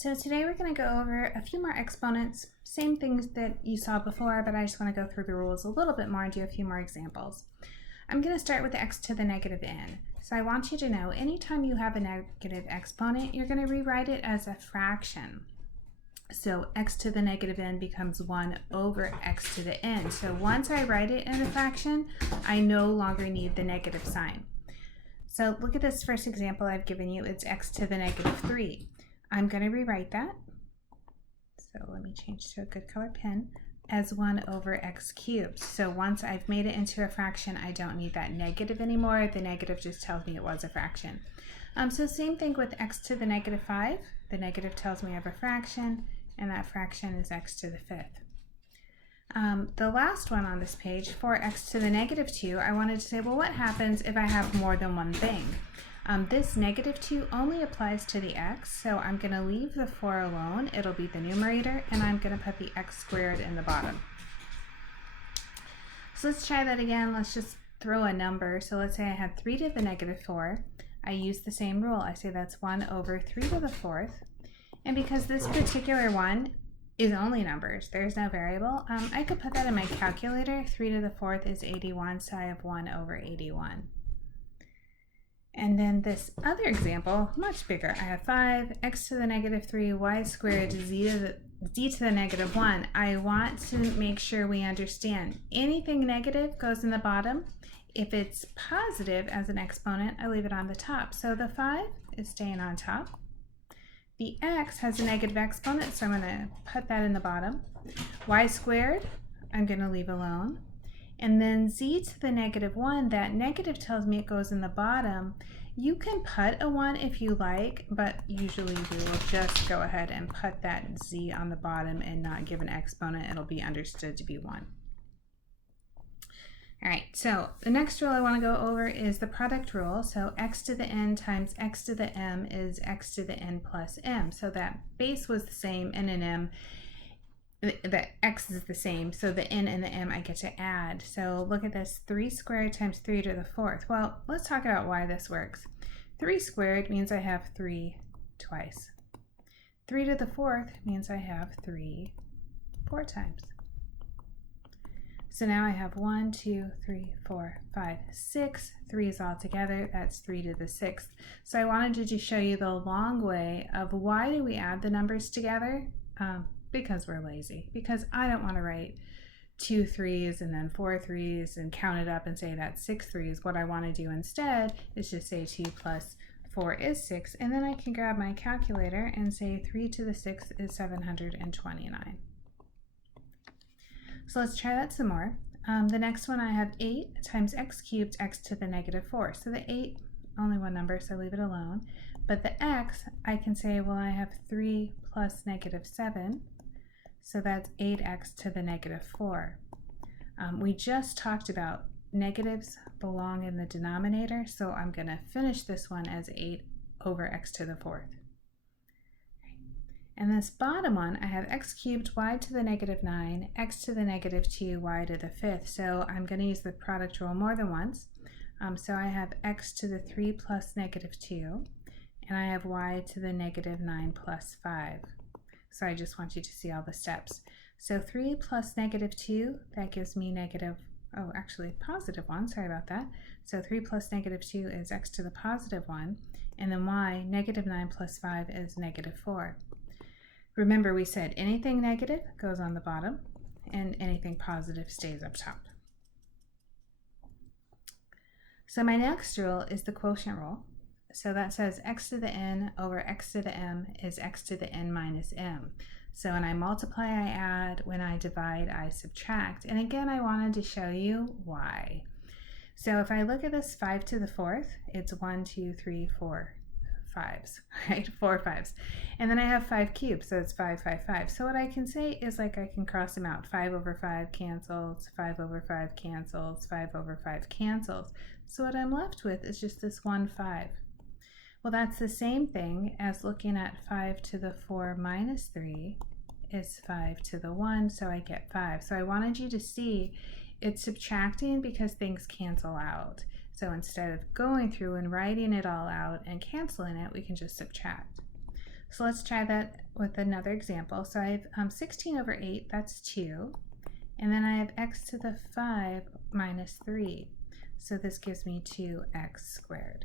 So today we're going to go over a few more exponents, same things that you saw before, but I just want to go through the rules a little bit more and do a few more examples. I'm going to start with x to the negative n. So I want you to know anytime you have a negative exponent, you're going to rewrite it as a fraction. So x to the negative n becomes 1 over x to the n. So once I write it in a fraction, I no longer need the negative sign. So look at this first example I've given you. It's x to the negative 3. I'm going to rewrite that. So let me change to a good color pen as 1 over x cubed. So once I've made it into a fraction, I don't need that negative anymore. The negative just tells me it was a fraction. So same thing with x to the negative 5. The negative tells me I have a fraction, and that fraction is x to the 5th. The last one on this page, 4x to the negative 2, I wanted to say, well, what happens if I have more than one thing? This negative 2 only applies to the x, so I'm going to leave the 4 alone. It'll be the numerator, and I'm going to put the x squared in the bottom. So let's try that again. Let's just throw a number. So let's say I had 3 to the negative 4. I use the same rule. I say that's 1 over 3 to the 4th. And because this particular one is only numbers, there's no variable, I could put that in my calculator. 3 to the 4th is 81, so I have 1 over 81. And then this other example, much bigger. I have 5, x to the negative 3, y squared, z to the negative 1. I want to make sure we understand anything negative goes in the bottom. If it's positive as an exponent, I leave it on the top. So the 5 is staying on top. The x has a negative exponent, so I'm going to put that in the bottom. Y squared, I'm going to leave alone. And then z to the negative 1, that negative tells me it goes in the bottom. You can put a 1 if you like, but usually we will just go ahead and put that z on the bottom and not give an exponent. It'll be understood to be 1. All right, so the next rule I want to go over is the product rule. So x to the n times x to the m is x to the n plus m. So that base was the same, n and m. The x is the same, so the n and the m I get to add. So look at this, 3 squared times 3 to the 4th. Well, let's talk about why this works. 3 squared means I have 3 twice. 3 to the 4th means I have 3 4 times. So now I have 1, 2, 3, 4, 5, 6 3's all together. That's 3 to the 6th. So I wanted to just show you the long way of why do we add the numbers together? Because we're lazy. Because I don't want to write 2 3's and then 4 3's and count it up and say that's 6 3's. What I want to do instead is just say 2 plus 4 is 6, and then I can grab my calculator and say 3 to the 6th is 729. So let's try that some more. The next one I have 8 times x cubed, x to the negative 4. So the 8, only one number, so leave it alone. But the x, I can say, well, I have 3 plus negative 7. So that's 8x to the negative 4. We just talked about negatives belong in the denominator, so I'm going to finish this one as 8 over x to the 4th. And this bottom one, I have x cubed, y to the negative 9, x to the negative 2, y to the 5th. So I'm going to use the product rule more than once. So I have x to the 3 plus negative 2, and I have y to the negative 9 plus 5. So I just want you to see all the steps. So 3 plus negative 2, that gives me positive 1, sorry about that. So 3 plus negative 2 is x to the positive 1, and then y, negative 9 plus 5 is negative 4. Remember, we said anything negative goes on the bottom, and anything positive stays up top. So my next rule is the quotient rule. So that says x to the n over x to the m is x to the n minus m. So when I multiply, I add. When I divide, I subtract. And again, I wanted to show you why. So if I look at this 5 to the 4th, it's 1, 2, 3, 4 5's, right? 4 5's. And then I have 5 cubed, so it's 5, 5, 5. So what I can say is I can cross them out. 5 over 5 cancels, 5 over 5 cancels, 5 over 5 cancels. So what I'm left with is just this 1 5. Well, that's the same thing as looking at 5 to the 4 minus 3 is 5 to the 1, so I get 5. So I wanted you to see it's subtracting because things cancel out. So instead of going through and writing it all out and canceling it, we can just subtract. So let's try that with another example. So I have 16 over 8, that's 2. And then I have x to the 5 minus 3. So this gives me 2x squared.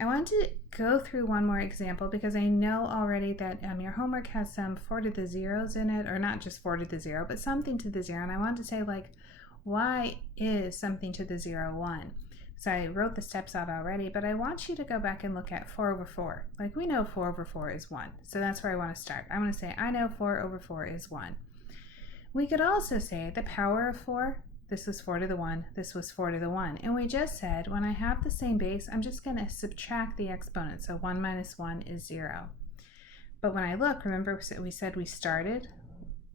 I want to go through one more example because I know already that your homework has some 4 to the zeros in it, or not just 4 to the 0, but something to the 0. And I want to say, like, why is something to the 0 1? So I wrote the steps out already, but I want you to go back and look at 4 over 4. Like, we know 4 over 4 is 1. So that's where I want to start. I want to say, I know 4 over 4 is 1. We could also say the power of 4. This was 4 to the 1, this was 4 to the 1. And we just said, when I have the same base, I'm just going to subtract the exponent. So 1 minus 1 is 0. But when I look, remember we said we started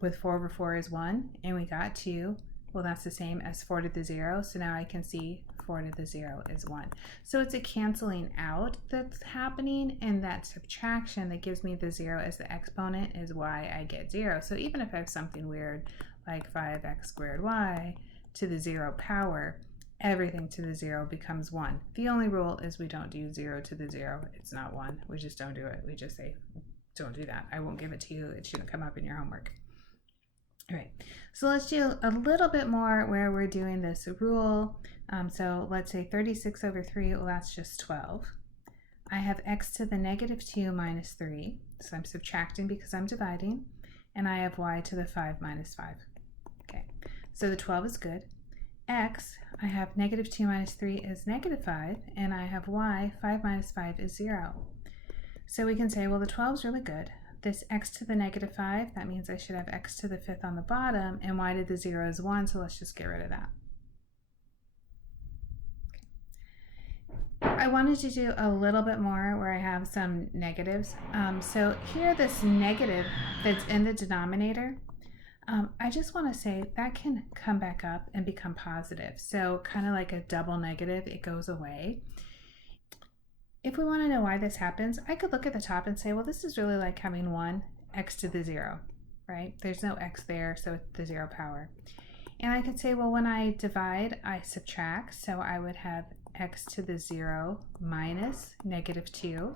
with 4 over 4 is 1, and we got 2. Well, that's the same as 4 to the 0. So now I can see 4 to the 0 is 1. So it's a canceling out that's happening, and that subtraction that gives me the 0 as the exponent is why I get 0. So even if I have something weird like 5x squared y, to the 0 power, everything to the 0 becomes 1. The only rule is we don't do 0 to the 0. It's not 1. We just don't do it. We just say, don't do that. I won't give it to you. It shouldn't come up in your homework. All right, so let's do a little bit more where we're doing this rule. So let's say 36 over 3, well, that's just 12. I have x to the negative 2 minus 3, so I'm subtracting because I'm dividing, and I have y to the 5 minus 5. Okay, so the 12 is good. X, I have negative 2 minus 3 is negative 5, and I have y, 5 minus 5 is 0. So we can say, well, the 12 is really good. This x to the negative 5, that means I should have x to the 5th on the bottom, and y to the 0 is 1, so let's just get rid of that. I wanted to do a little bit more where I have some negatives. So here, this negative that's in the denominator, I just want to say that can come back up and become positive. So kind of like a double negative, it goes away. If we want to know why this happens, I could look at the top and say, well, this is really like having 1 x to the 0, right? There's no x there, so it's the 0 power. And I could say, well, when I divide, I subtract. So I would have x to the 0 minus negative 2.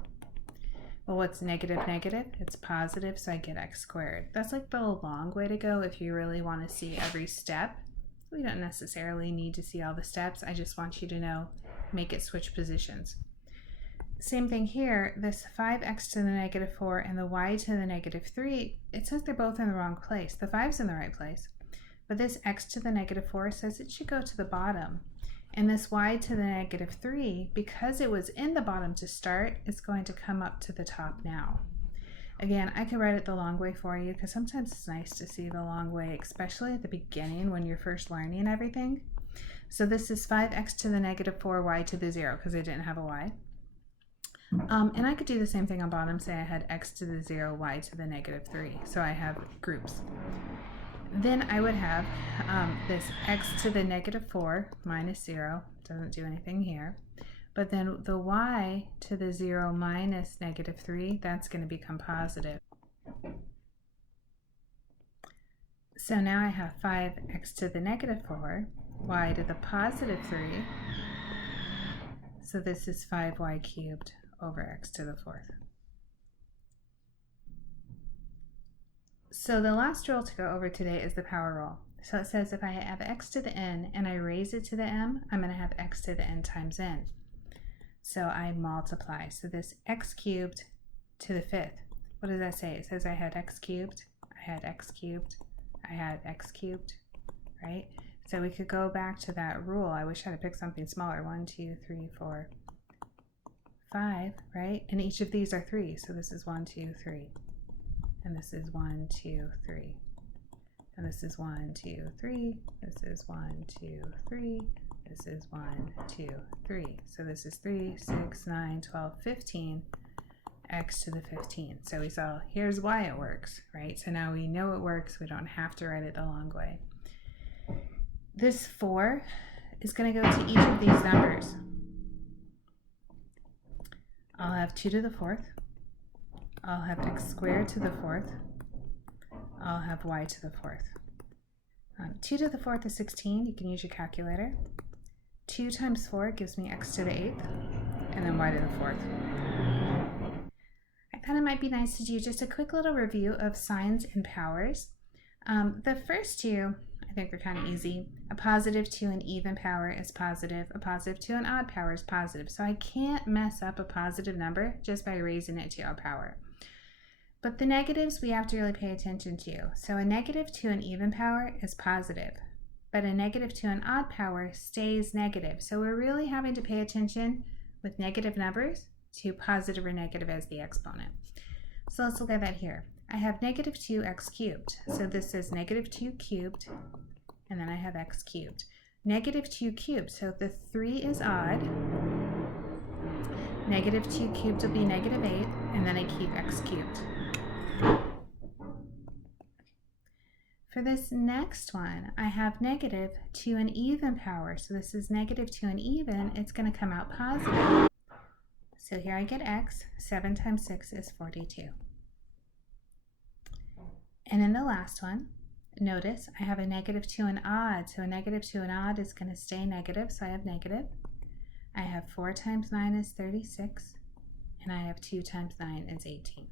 Well, what's negative negative? It's positive, so I get x squared. That's like the long way to go if you really want to see every step. We don't necessarily need to see all the steps. I just want you to know, make it switch positions. Same thing here, this 5x to the negative 4 and the y to the negative 3, it says they're both in the wrong place. The 5's in the right place, but this x to the negative 4 says it should go to the bottom. And this y to the negative 3, because it was in the bottom to start, it's going to come up to the top now. Again, I could write it the long way for you because sometimes it's nice to see the long way, especially at the beginning when you're first learning everything. So this is 5x to the negative 4, y to the 0, because I didn't have a y. And I could do the same thing on bottom, say I had x to the 0, y to the negative 3. So I have groups. Then I would have this x to the negative 4 minus 0, doesn't do anything here. But then the y to the 0 minus negative 3, that's going to become positive. So now I have 5x to the negative 4, y to the positive 3. So this is 5y cubed over x to the 4th. So the last rule to go over today is the power rule. So it says if I have x to the n and I raise it to the m, I'm going to have x to the n times n. So I multiply. So this x cubed to the 5th, what does that say? It says I had x cubed, I had x cubed, I had x cubed, right? So we could go back to that rule. I wish I had picked something smaller. 1, 2, 3, 4, 5, right? And each of these are 3. So this is 1, 2, 3. And this is 1, 2, 3. And this is 1, 2, 3. This is 1, 2, 3. This is 1, 2, 3. So this is 3, 6, 9, 12, 15, x to the 15. So we saw here's why it works, right? So now we know it works. We don't have to write it the long way. This 4 is going to go to each of these numbers. I'll have 2 to the 4th. I'll have x squared to the 4th. I'll have y to the 4th. 2 to the 4th is 16. You can use your calculator. 2 times 4 gives me x to the 8th, and then y to the 4th. thought it might be nice to do just a quick little review of signs and powers. The first two, I think they're kind of easy. A positive to an even power is positive. A positive to an odd power is positive. So I can't mess up a positive number just by raising it to a power. But the negatives we have to really pay attention to. So a negative to an even power is positive, but a negative to an odd power stays negative. So we're really having to pay attention with negative numbers to positive or negative as the exponent. So let's look at that here. I have negative 2x cubed. So this is negative 2 cubed, and then I have x cubed. Negative 2 cubed, so the 3 is odd. Negative 2 cubed will be negative 8, and then I keep x cubed. For this next one, I have negative to an even power. So this is negative to an even, it's going to come out positive. So here I get x, 7 times 6 is 42. And in the last one, notice I have a negative to an odd. So a negative to an odd is going to stay negative, so I have negative. I have 4 times 9 is 36, and I have 2 times 9 is 18.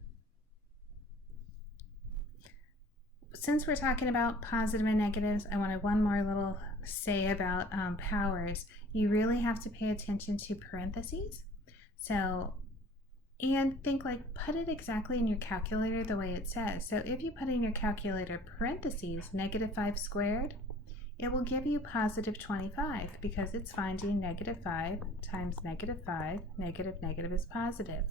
Since we're talking about positive and negatives, I wanted one more little say about powers. You really have to pay attention to parentheses. So, and think like, put it exactly in your calculator the way it says. So if you put in your calculator parentheses, negative 5 squared, it will give you positive 25 because it's finding negative 5 times negative 5, negative is positive.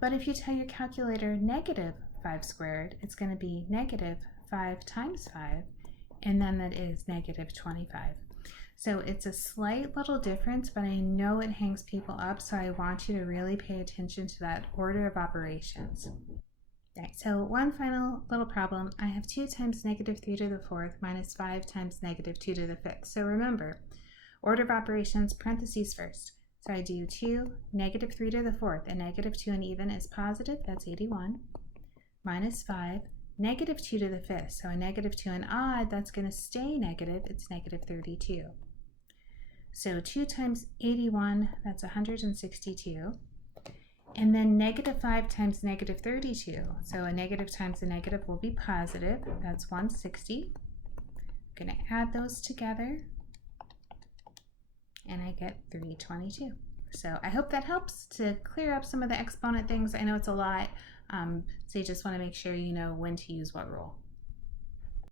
But if you tell your calculator negative 5 squared, it's going to be negative 5 times 5, and then that is negative 25. So it's a slight little difference, but I know it hangs people up, so I want you to really pay attention to that order of operations. Okay, so one final little problem. I have 2 times negative 3 to the 4th minus 5 times negative 2 to the 5th. So remember, order of operations, parentheses first. So I do 2, negative 3 to the 4th, and negative 2 and even is positive, that's 81, minus 5, negative 2 to the 5th. So a negative 2 and odd, that's going to stay negative, it's negative 32. So 2 times 81, that's 162. And then negative 5 times negative 32. So a negative times a negative will be positive, that's 160. I'm going to add those together, and I get 322. So I hope that helps to clear up some of the exponent things. I know it's a lot, so you just want to make sure you know when to use what rule.